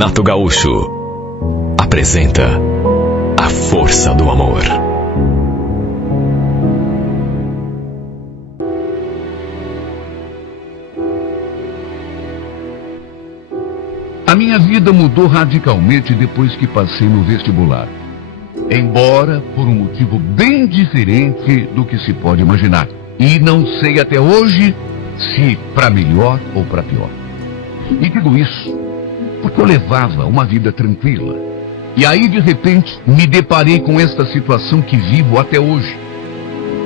Renato Gaúcho apresenta A Força do Amor. A minha vida mudou radicalmente depois que passei no vestibular. Embora por um motivo bem diferente do que se pode imaginar. E não sei até hoje se para melhor ou para pior. E digo isso porque eu levava uma vida tranquila. E aí, de repente, me deparei com esta situação que vivo até hoje.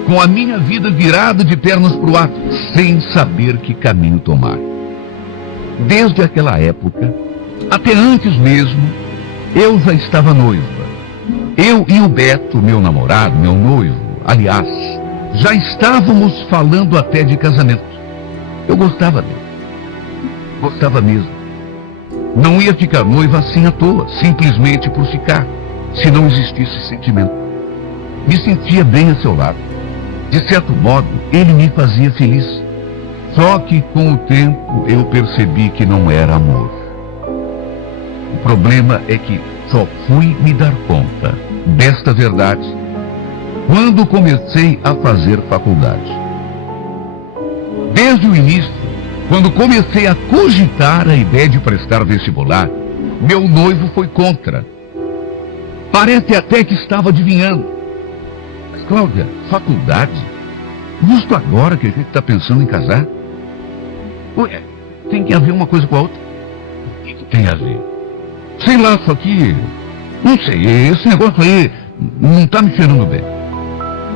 Com a minha vida virada de pernas para o ar, sem saber que caminho tomar. Desde aquela época, até antes mesmo, eu já estava noiva. Eu e o Beto, meu namorado, meu noivo, aliás, já estávamos falando até de casamento. Eu gostava dele. Gostava mesmo. Não ia ficar noiva assim à toa, simplesmente por ficar, se não existisse sentimento. Me sentia bem a seu lado. De certo modo, ele me fazia feliz. Só que com o tempo eu percebi que não era amor. O problema é que só fui me dar conta desta verdade quando comecei a fazer faculdade. Desde o início, quando comecei a cogitar a ideia de prestar vestibular, meu noivo foi contra. Parece até que estava adivinhando. Mas, Cláudia, faculdade? Justo agora que a gente está pensando em casar? Ué, tem que haver uma coisa com a outra. O que tem a ver? Sei lá, só que... Não sei, esse negócio aí não está me cheirando bem.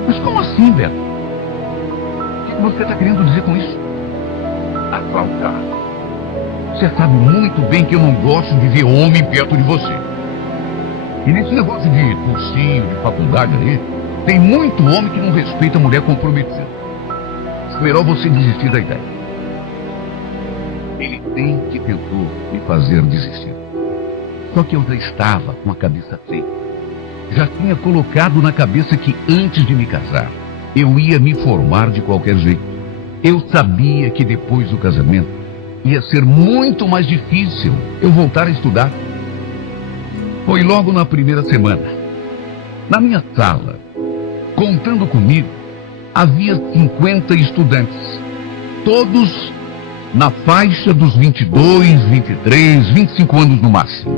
Mas como assim, Beto? O que você está querendo dizer com isso? Ah, Cláudia, você sabe muito bem que eu não gosto de ver homem perto de você. E nesse negócio de cursinho, de faculdade aí, tem muito homem que não respeita a mulher comprometida. É melhor você desistir da ideia. Ele tem que tentou me fazer desistir. Só que eu já estava com a cabeça feita. Já tinha colocado na cabeça que antes de me casar, eu ia me formar de qualquer jeito. Eu sabia que depois do casamento ia ser muito mais difícil eu voltar a estudar. Foi logo na primeira semana. Na minha sala, contando comigo, havia 50 estudantes. Todos na faixa dos 22, 23, 25 anos no máximo.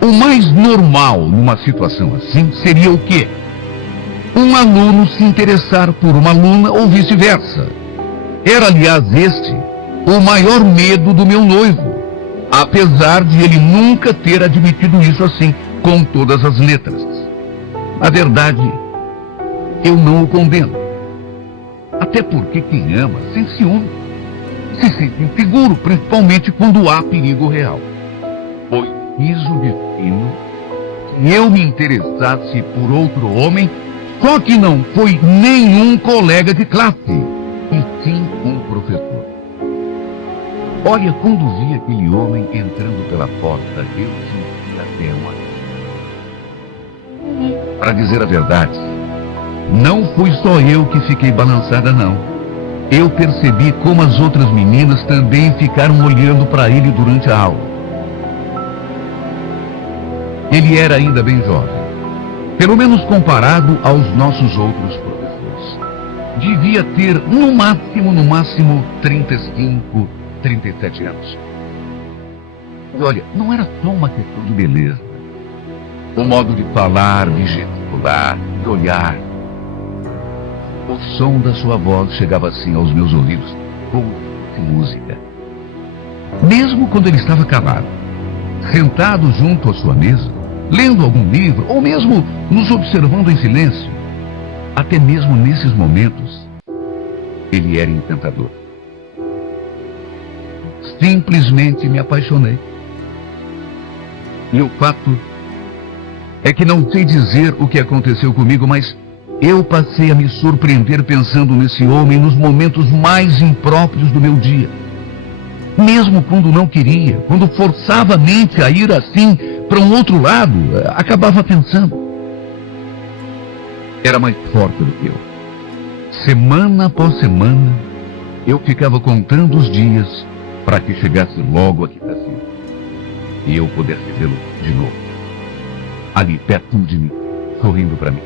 O mais normal numa situação assim seria o quê? Um aluno se interessar por uma aluna ou vice-versa. Era, aliás, este o maior medo do meu noivo, apesar de ele nunca ter admitido isso assim, com todas as letras. Na verdade, eu não o condeno. Até porque quem ama sente ciúme, se sente inseguro, principalmente quando há perigo real. Foi isso o destino que eu me interessasse por outro homem, só que não foi nenhum colega de classe, e sim um professor. Olha, quando vi aquele homem entrando pela porta, eu senti até uma... Para dizer a verdade, não fui só eu que fiquei balançada, não. Eu percebi como as outras meninas também ficaram olhando para ele durante a aula. Ele era ainda bem jovem, pelo menos comparado aos nossos outros professores. Devia ter, no máximo, 35, 37 anos. E olha, não era só uma questão de beleza. O modo de falar, de gesticular, de olhar. O som da sua voz chegava assim aos meus ouvidos, como música. Mesmo quando ele estava calado, sentado junto à sua mesa, lendo algum livro, ou mesmo nos observando em silêncio, até mesmo nesses momentos, ele era encantador. Simplesmente me apaixonei. E o fato é que não sei dizer o que aconteceu comigo, mas eu passei a me surpreender pensando nesse homem nos momentos mais impróprios do meu dia. Mesmo quando não queria, quando forçava a mente a ir assim para um outro lado, acabava pensando. Era mais forte do que eu. Semana após semana, eu ficava contando os dias para que chegasse logo a quinta-feira. e eu pudesse vê-lo de novo. Ali, pertinho de mim, sorrindo para mim.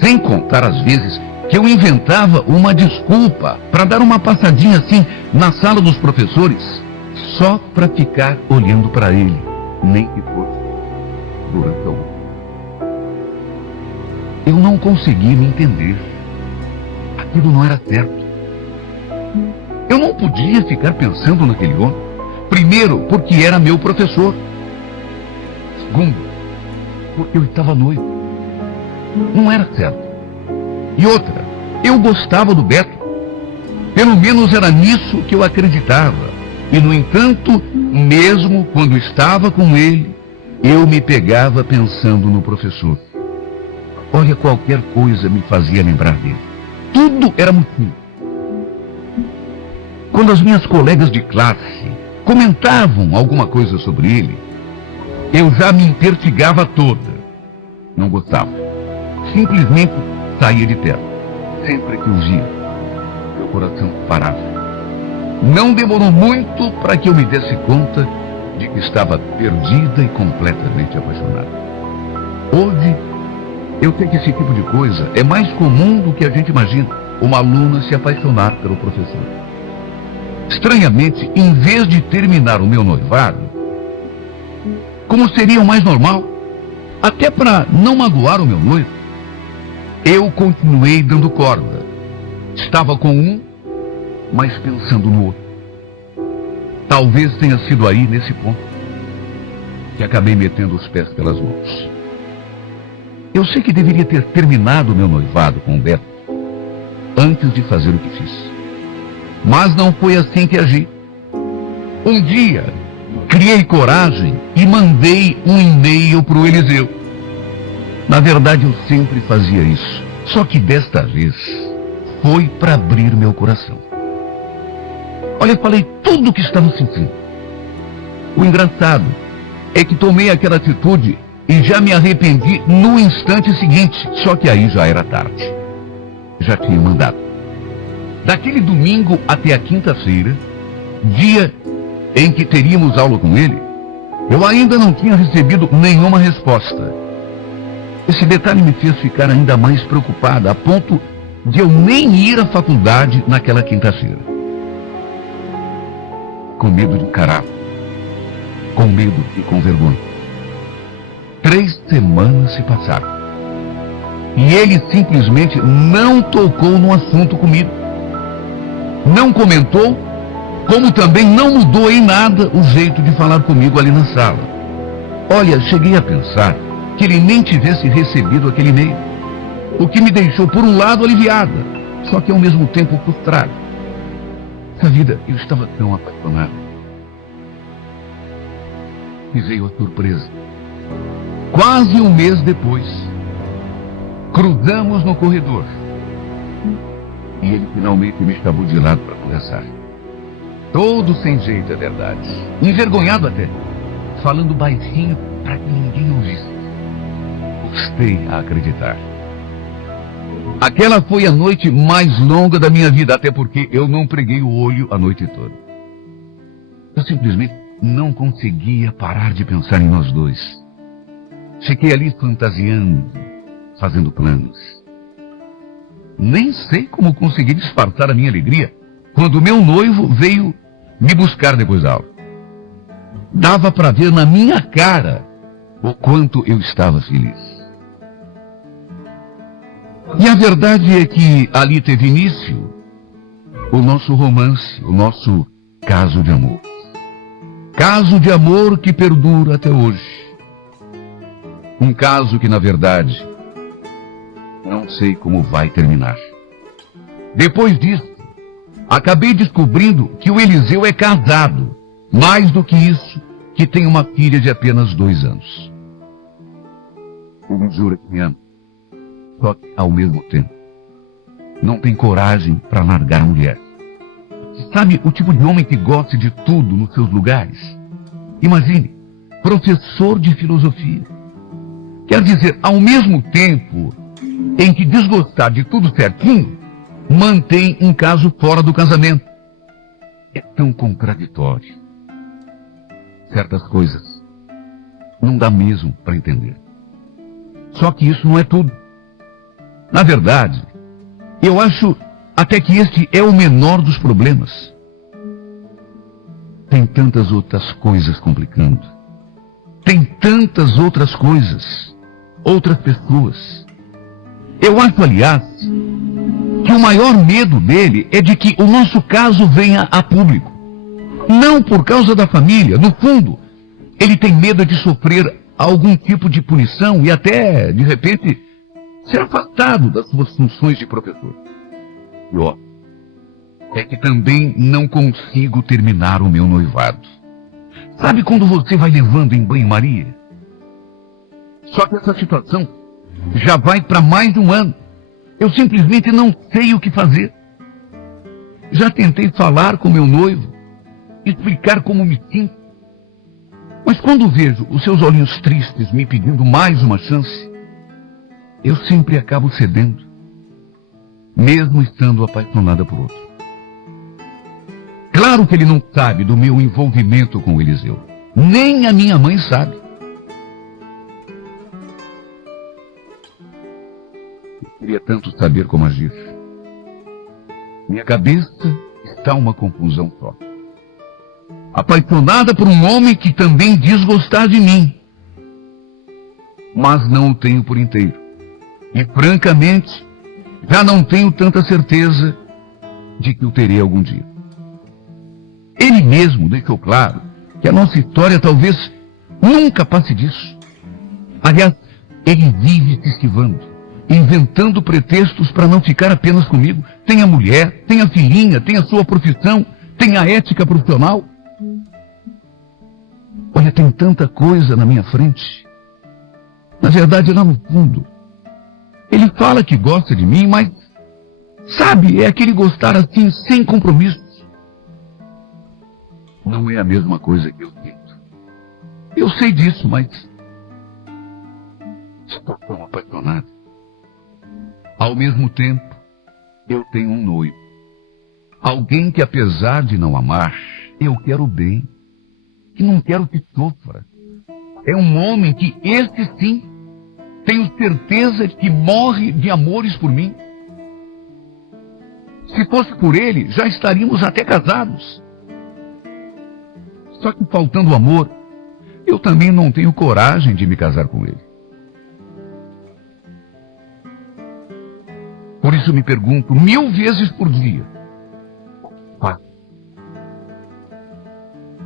Sem contar as vezes que eu inventava uma desculpa para dar uma passadinha assim na sala dos professores, só para ficar olhando para ele, nem que fosse durante algum. Eu não conseguia me entender. Aquilo não era certo. Eu não podia ficar pensando naquele homem. Primeiro, porque era meu professor. Segundo, porque eu estava noivo. Não era certo. E outra, eu gostava do Beto. Pelo menos era nisso que eu acreditava. E, no entanto, mesmo quando estava com ele, eu me pegava pensando no professor. Olha, qualquer coisa me fazia lembrar dele. Tudo era motivo. Quando as minhas colegas de classe comentavam alguma coisa sobre ele, eu já me impertigava toda. Não gostava. Simplesmente saía de terra. Sempre que o via, meu coração parava. Não demorou muito para que eu me desse conta de que estava perdida e completamente apaixonada. Hoje, eu sei que esse tipo de coisa é mais comum do que a gente imagina. Uma aluna se apaixonar pelo professor. Estranhamente, em vez de terminar o meu noivado, como seria o mais normal, até para não magoar o meu noivo, eu continuei dando corda. Estava com um, mas pensando no outro. Talvez tenha sido aí, nesse ponto, que acabei metendo os pés pelas mãos. Eu sei que deveria ter terminado o meu noivado com o Beto antes de fazer o que fiz. Mas não foi assim que agi. Um dia, criei coragem e mandei um e-mail para o Eliseu. Na verdade, eu sempre fazia isso. Só que desta vez, foi para abrir meu coração. Olha, falei tudo o que estava sentindo. O engraçado é que tomei aquela atitude e já me arrependi no instante seguinte. Só que aí já era tarde. Já tinha mandado. Daquele domingo até a quinta-feira, dia em que teríamos aula com ele, eu ainda não tinha recebido nenhuma resposta. Esse detalhe me fez ficar ainda mais preocupada, a ponto de eu nem ir à faculdade naquela quinta-feira. Com medo de encarar, com medo e com vergonha. 3 semanas se passaram. E ele simplesmente não tocou no assunto comigo. Não comentou, como também não mudou em nada o jeito de falar comigo ali na sala. Olha, cheguei a pensar que ele nem tivesse recebido aquele e-mail, o que me deixou, por um lado, aliviada, só que ao mesmo tempo frustrada. Essa vida, eu estava tão apaixonado. E veio a surpresa. Quase um mês depois, cruzamos no corredor. E ele finalmente me chamou de lado para conversar. Todo sem jeito, é verdade. Envergonhado até. Falando baixinho para que ninguém ouvisse. Custei a acreditar. Aquela foi a noite mais longa da minha vida, até porque eu não preguei o olho a noite toda. Eu simplesmente não conseguia parar de pensar em nós dois. Fiquei ali fantasiando, fazendo planos. Nem sei como consegui disfarçar a minha alegria quando meu noivo veio me buscar depois da aula. Dava para ver na minha cara o quanto eu estava feliz. E a verdade é que ali teve início o nosso romance, o nosso caso de amor. Caso de amor que perdura até hoje. Um caso que, na verdade, não sei como vai terminar. Depois disso, acabei descobrindo que o Eliseu é casado. Mais do que isso, que tem uma filha de apenas 2 anos. Ele jura que me ama. Só que, ao mesmo tempo, não tem coragem para largar a mulher. Sabe o tipo de homem que gosta de tudo nos seus lugares? Imagine, professor de filosofia. Quer dizer, ao mesmo tempo em que desgostar de tudo certinho, mantém um caso fora do casamento. É tão contraditório. certas coisas. Não dá mesmo para entender. Só que isso não é tudo. Na verdade, eu acho até que este é o menor dos problemas. Tem tantas outras coisas complicando. Tem tantas outras coisas, outras pessoas. Eu acho, aliás, que o maior medo dele é de que o nosso caso venha a público. Não por causa da família. No fundo, ele tem medo de sofrer algum tipo de punição e até, de repente, ser afastado das suas funções de professor. E ó, é que também não consigo terminar o meu noivado. Sabe quando você vai levando em banho-maria? Só que essa situação já vai para mais de um ano. Eu simplesmente não sei o que fazer. Já tentei falar com meu noivo, explicar como me sinto. Mas quando vejo os seus olhinhos tristes me pedindo mais uma chance, eu sempre acabo cedendo, mesmo estando apaixonada por outro. Claro que ele não sabe do meu envolvimento com o Eliseu. Nem a minha mãe sabe. Eu queria tanto saber como agir. Minha cabeça está uma confusão só. Apaixonada por um homem que também diz gostar de mim. Mas não o tenho por inteiro. E, francamente, já não tenho tanta certeza de que o terei algum dia. Ele mesmo deixou claro que a nossa história talvez nunca passe disso. Aliás, ele vive se esquivando, inventando pretextos para não ficar apenas comigo. Tem a mulher, tem a filhinha, tem a sua profissão, tem a ética profissional. Olha, tem tanta coisa na minha frente. Na verdade, lá no fundo, ele fala que gosta de mim, mas, sabe, é aquele gostar assim, sem compromisso. Não é a mesma coisa que eu sinto. Eu sei disso, mas estou tão apaixonado. Ao mesmo tempo, eu tenho um noivo. Alguém que, apesar de não amar, eu quero bem. Que não quero que sofra. É um homem que, este sim, tenho certeza de que morre de amores por mim. Se fosse por ele, já estaríamos até casados. Só que faltando amor, eu também não tenho coragem de me casar com ele. Por isso me pergunto 1000 vezes por dia: pai,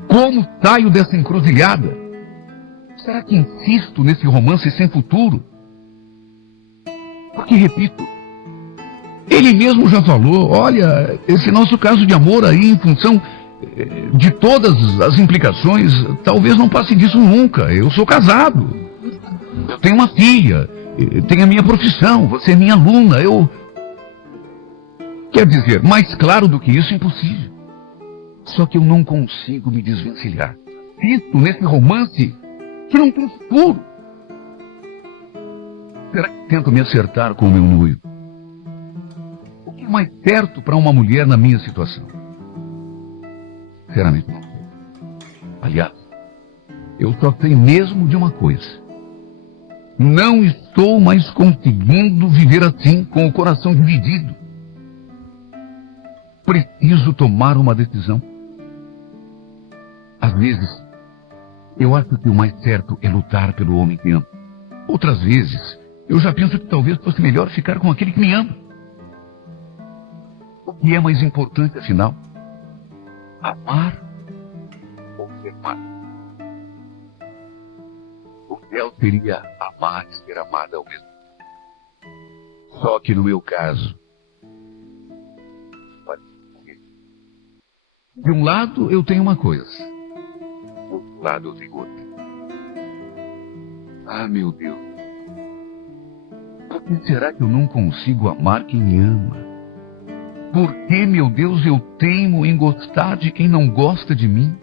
como saio dessa encruzilhada? Será que insisto nesse romance sem futuro? Porque, repito, ele mesmo já falou, olha, esse nosso caso de amor aí, em função de todas as implicações, talvez não passe disso nunca. Eu sou casado, eu tenho uma filha, tenho a minha profissão, você é minha aluna, Quer dizer, mais claro do que isso, impossível. Só que eu não consigo me desvencilhar. Insisto nesse romance que não tem futuro. Será que tento me acertar com o meu noivo? O que é mais certo para uma mulher na minha situação? Sinceramente, não sei. Aliás, eu só sei mesmo de uma coisa. Não estou mais conseguindo viver assim, com o coração dividido. Preciso tomar uma decisão. Às vezes, eu acho que o mais certo é lutar pelo homem que amo. Outras vezes, eu já penso que talvez fosse melhor ficar com aquele que me ama. O que é mais importante, afinal? Amar ou ser amado? O ideal seria amar e ser amada ao mesmo tempo. Só que no meu caso, de um lado eu tenho uma coisa, do outro lado eu tenho outra. Ah, meu Deus, por que será que eu não consigo amar quem me ama? Por que, meu Deus, eu teimo em gostar de quem não gosta de mim?